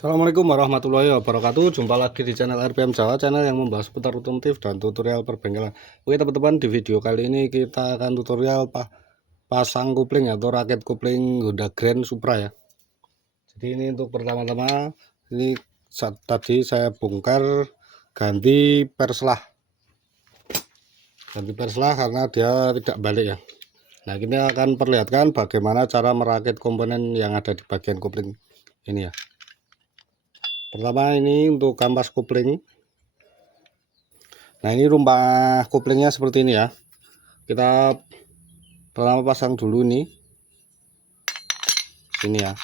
Assalamualaikum warahmatullahi wabarakatuh. Jumpa lagi di channel RPM Jawa, channel yang membahas seputar otomotif dan tutorial perbengkelan. Oke teman-teman, di video kali ini kita akan tutorial pasang kopling atau rakit kopling Honda Grand Supra ya. Jadi ini untuk pertama-tama, ini tadi saya bongkar ganti perslah karena dia tidak balik ya. Nah, ini akan perlihatkan bagaimana cara merakit komponen yang ada di bagian kopling ini ya. Pertama ini untuk kampas kopling. Nah, ini rumah koplingnya seperti ini ya. Kita pertama pasang dulu nih sini ya.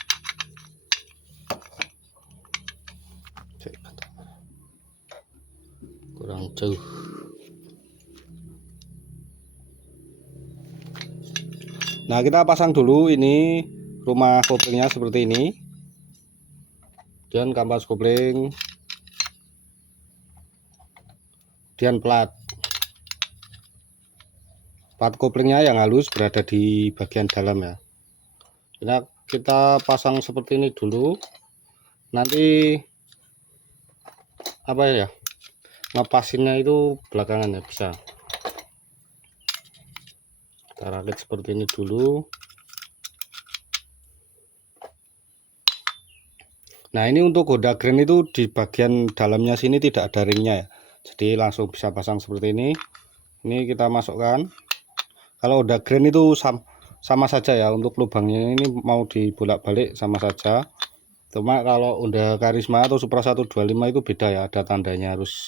Kurang jauh. Nah, kita pasang dulu ini rumah koplingnya seperti ini. Dan kampas kopling, dan plat koplingnya yang halus berada di bagian dalam ya. Kita pasang seperti ini dulu. Nanti apa ya? Ngepasinnya itu belakangan ya bisa. Kita rakit seperti ini dulu. Nah, ini untuk Honda Grand itu di bagian dalamnya sini tidak ada ringnya ya. Jadi langsung bisa pasang seperti ini. Ini kita masukkan. Kalau Honda Grand itu sama saja ya, untuk lubangnya ini mau dibolak-balik sama saja. Cuma kalau Honda Karisma atau Supra 125 itu beda ya, ada tandanya, harus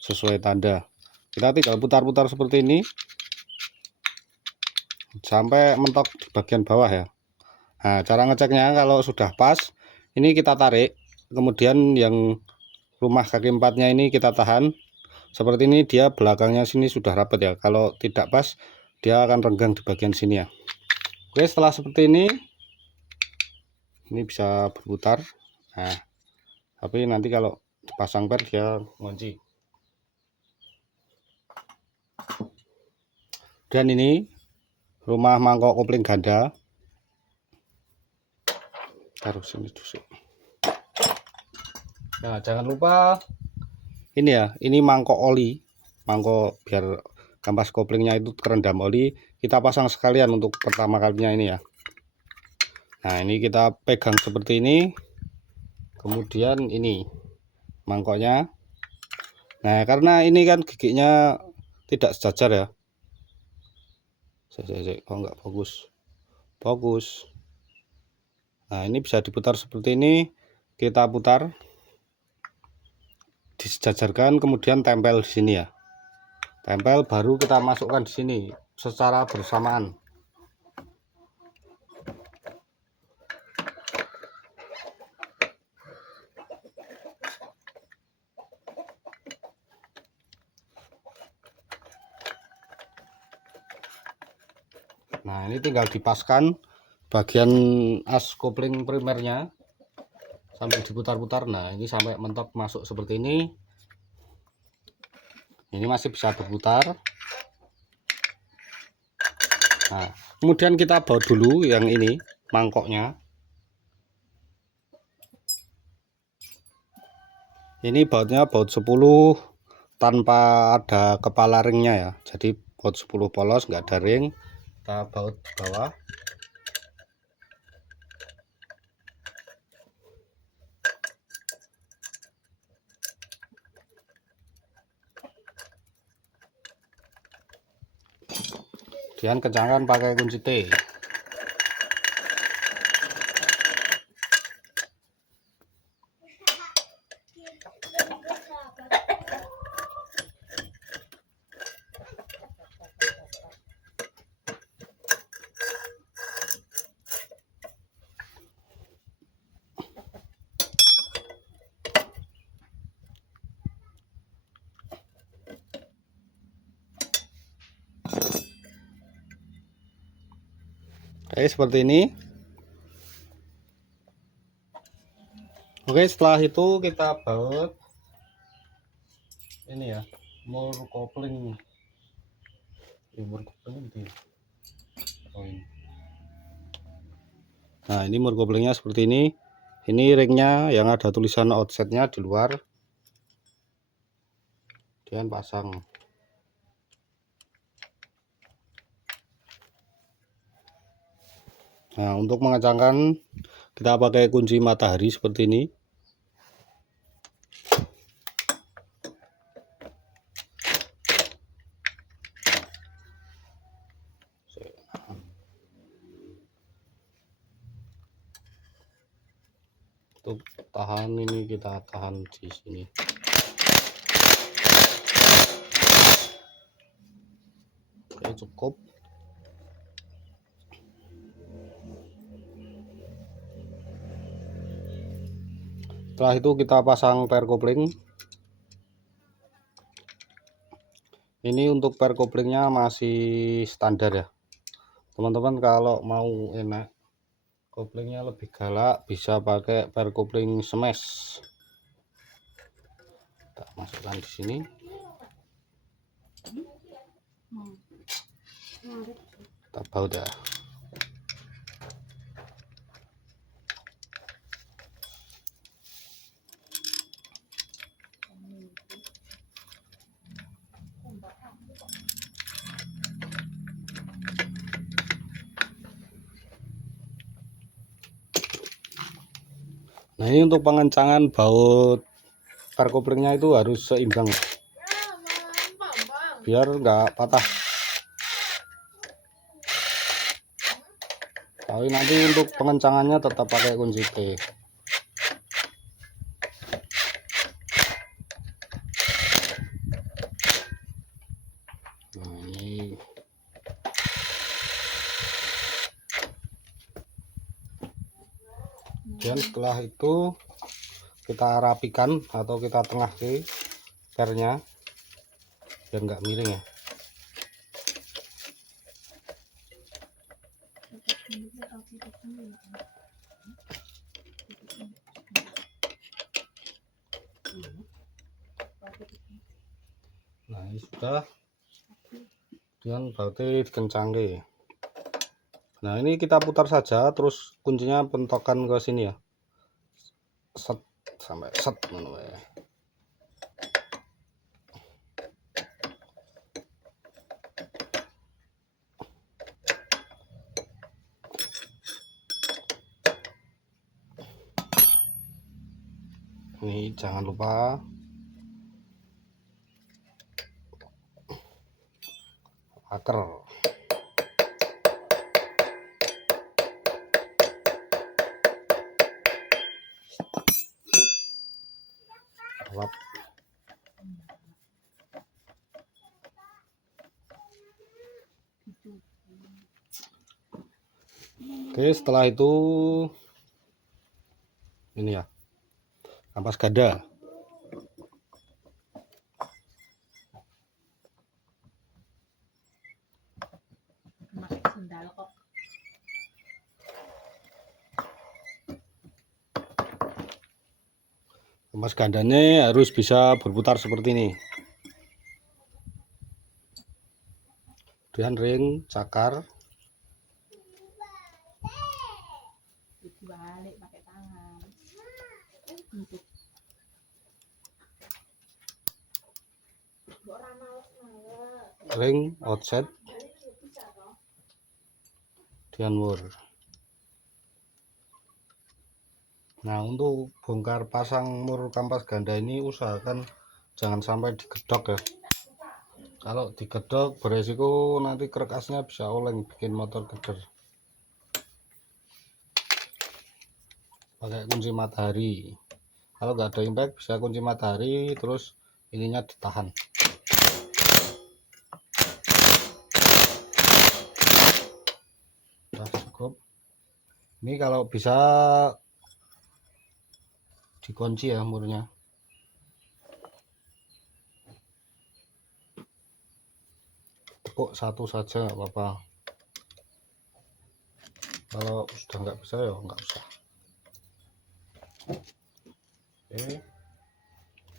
sesuai tanda. Kita tinggal putar-putar seperti ini sampai mentok di bagian bawah ya. Nah, cara ngeceknya kalau sudah pas, ini kita tarik, kemudian yang rumah kaki empatnya ini kita tahan seperti ini, dia belakangnya sini sudah rapat ya. Kalau tidak pas, dia akan renggang di bagian sini ya. Oke, setelah seperti ini bisa berputar. Nah, tapi nanti kalau dipasang per dia ngunci. Dan ini rumah mangkok kopling ganda. Taruh sini dulu. Nah, jangan lupa ini ya, ini mangkok oli, mangkok biar kampas koplingnya itu kerendam oli. Kita pasang sekalian untuk pertama kalinya ini ya. Nah, ini kita pegang seperti ini, kemudian ini mangkoknya. Nah, karena ini kan giginya tidak sejajar ya. Oh, enggak fokus. Nah, ini bisa diputar seperti ini. Kita putar, disejajarkan, kemudian tempel di sini ya. Tempel, baru kita masukkan di sini secara bersamaan. Nah, ini tinggal dipaskan bagian as kopling primernya sampai diputar-putar. Nah, ini sampai mentok masuk seperti ini. Ini masih bisa berputar. Nah, kemudian kita baut dulu yang ini mangkoknya. Ini bautnya baut 10 tanpa ada kepala ringnya ya. Jadi baut 10 polos, nggak ada ring. Kita baut di bawah. Kemudian kencangkan pakai kunci T. Oke, seperti ini. Oke, setelah itu kita baut ini ya, mur kopling. Oh, ini. Nah, ini mur koplingnya seperti ini. Ini ringnya yang ada tulisan outsetnya di luar, kemudian pasang. Nah, untuk mengencangkan kita pakai kunci matahari seperti ini. Untuk tahan ini kita tahan di sini. Oke, cukup. Setelah itu kita pasang pair kopling. Ini untuk pair koplingnya masih standar ya teman-teman. Kalau mau enak koplingnya lebih galak, bisa pakai pair kopling smash. Kita masukkan di sini. Kita baut ya. Nah, ini untuk pengencangan baut pair koplingnya itu harus seimbang biar nggak patah. Tapi nanti untuk pengencangannya tetap pakai kunci T. Nah, ini dan setelah itu kita rapikan atau kita tengah ke pairnya biar nggak miring ya. Nah, ini sudah, kemudian bautnya dikencang deh. Nah, ini kita putar saja, terus kuncinya pentokan ke sini ya, set sampai set. Ini jangan lupa akar. Lap. Oke, setelah itu ini ya, ampas ganda. Ampas gandanya harus bisa berputar seperti ini. Kemudian ring cakar. Balik pakai tangan. Ring outset. Kemudian mur. Nah, untuk bongkar pasang mur kampas ganda ini usahakan jangan sampai digedok ya. Kalau digedok beresiko nanti kerekasnya bisa oleng, bikin motor geder. Pakai kunci matahari. Kalau nggak ada impact bisa kunci matahari, terus ininya ditahan. Nah, cukup. Ini kalau bisa dikunci ya murnya. Tepuk satu saja nggak apa-apa. Kalau sudah nggak bisa ya nggak usah. Oke.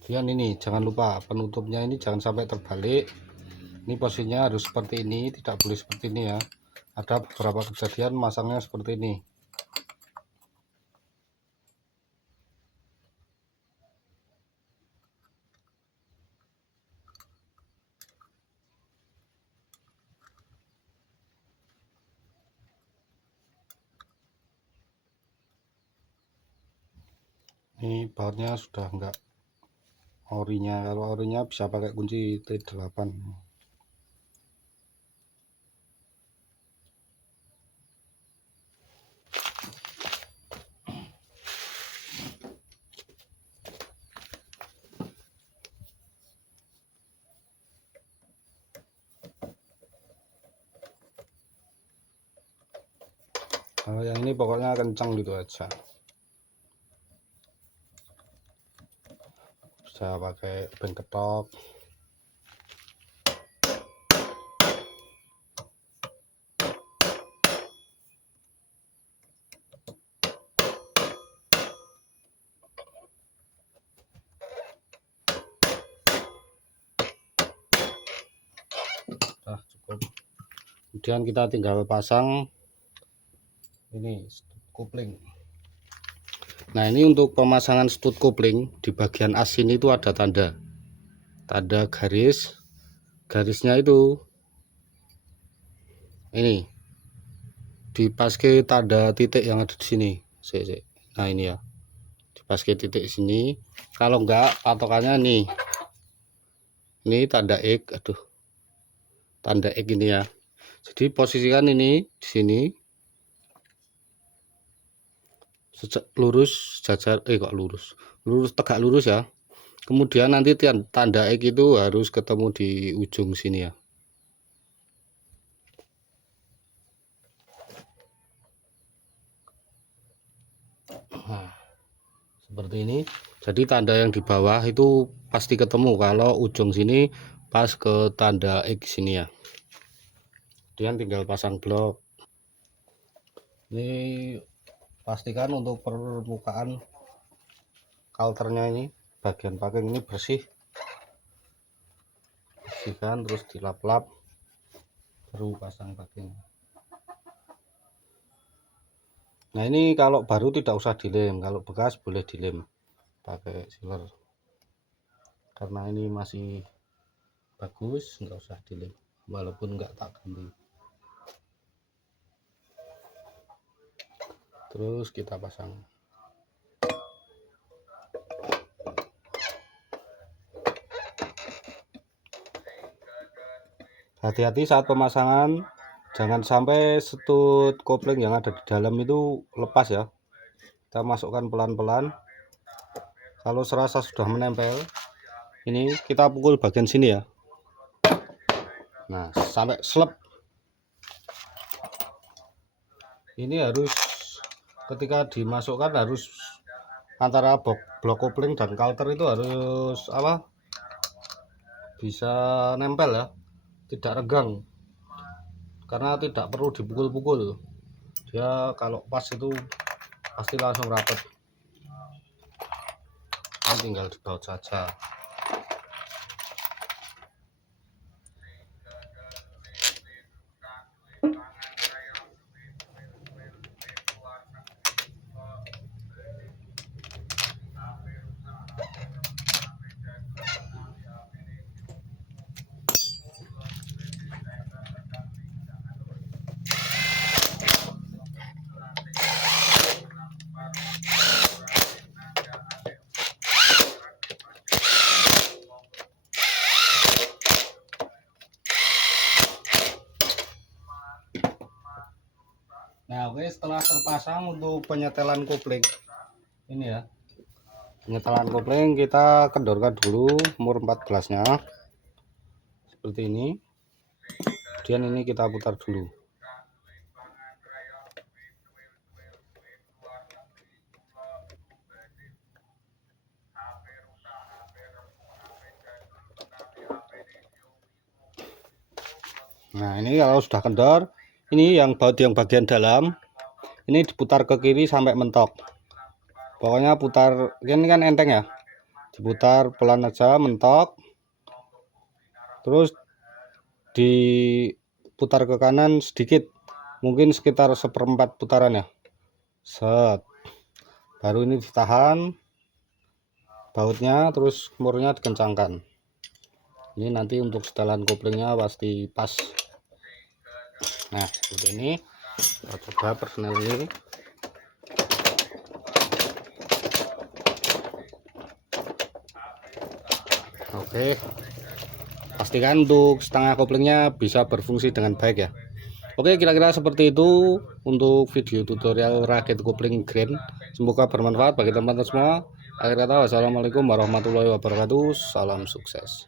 Kemudian ini jangan lupa penutupnya ini jangan sampai terbalik. Ini posisinya harus seperti ini, tidak boleh seperti ini ya. Ada beberapa kejadian masangnya seperti ini. Ini bautnya sudah enggak orinya. Kalau orinya bisa pakai kunci T8. Kalau yang ini pokoknya kencang gitu aja. Bisa pakai ban ketok. Nah, cukup. Kemudian kita tinggal pasang ini kopling. Nah, ini untuk pemasangan stud kopling di bagian as ini itu ada tanda garis. Garisnya itu ini dipaske tanda titik yang ada di sini. Nah, ini ya. Dipaske titik sini. Kalau enggak, patokannya nih. Ini tanda X, aduh. Tanda X ini ya. Jadi posisikan ini di sini. Lurus jajar kok lurus tegak lurus ya. Kemudian nanti tanda X itu harus ketemu di ujung sini ya. Nah, seperti ini. Jadi tanda yang di bawah itu pasti ketemu kalau ujung sini pas ke tanda X sini ya. Kemudian tinggal pasang blok. Ini pastikan untuk permukaan kalternya ini bagian packing ini bersihkan, terus dilap-lap, baru pasang packing. Nah, ini kalau baru tidak usah dilem, kalau bekas boleh dilem pakai sealer, karena ini masih bagus, nggak usah dilem walaupun nggak tak ganti. Terus kita pasang. Hati-hati saat pemasangan, jangan sampai stud kopling yang ada di dalam itu lepas ya. Kita masukkan pelan-pelan. Kalau serasa sudah menempel, ini kita pukul bagian sini ya. Nah, sampai slep. Ini harus ketika dimasukkan harus antara blok kopling dan kalter itu harus bisa nempel ya, tidak regang, karena tidak perlu dipukul-pukul. Dia kalau pas itu pasti langsung rapat. Ini tinggal dibaut saja. Nah, oke, setelah terpasang untuk penyetelan kopling ini ya, penyetelan kopling kita kendorkan dulu umur 14 nya seperti ini. Kemudian ini kita putar dulu. Nah, ini kalau sudah kendor, ini yang baut yang bagian dalam ini diputar ke kiri sampai mentok. Pokoknya putar, ini kan enteng ya, diputar pelan aja mentok, terus diputar ke kanan sedikit, mungkin sekitar 1/4 putaran ya. Set, baru ini ditahan bautnya, terus murnya dikencangkan. Ini nanti untuk setelan koplingnya pasti pas. Nah, seperti ini. Kita coba personel ini. Oke, pastikan untuk setengah koplingnya bisa berfungsi dengan baik ya. Oke, kira-kira seperti itu untuk video tutorial rakit kopling Grand. Semoga bermanfaat bagi teman-teman semua. Akhir kata, wassalamualaikum warahmatullahi wabarakatuh. Salam sukses.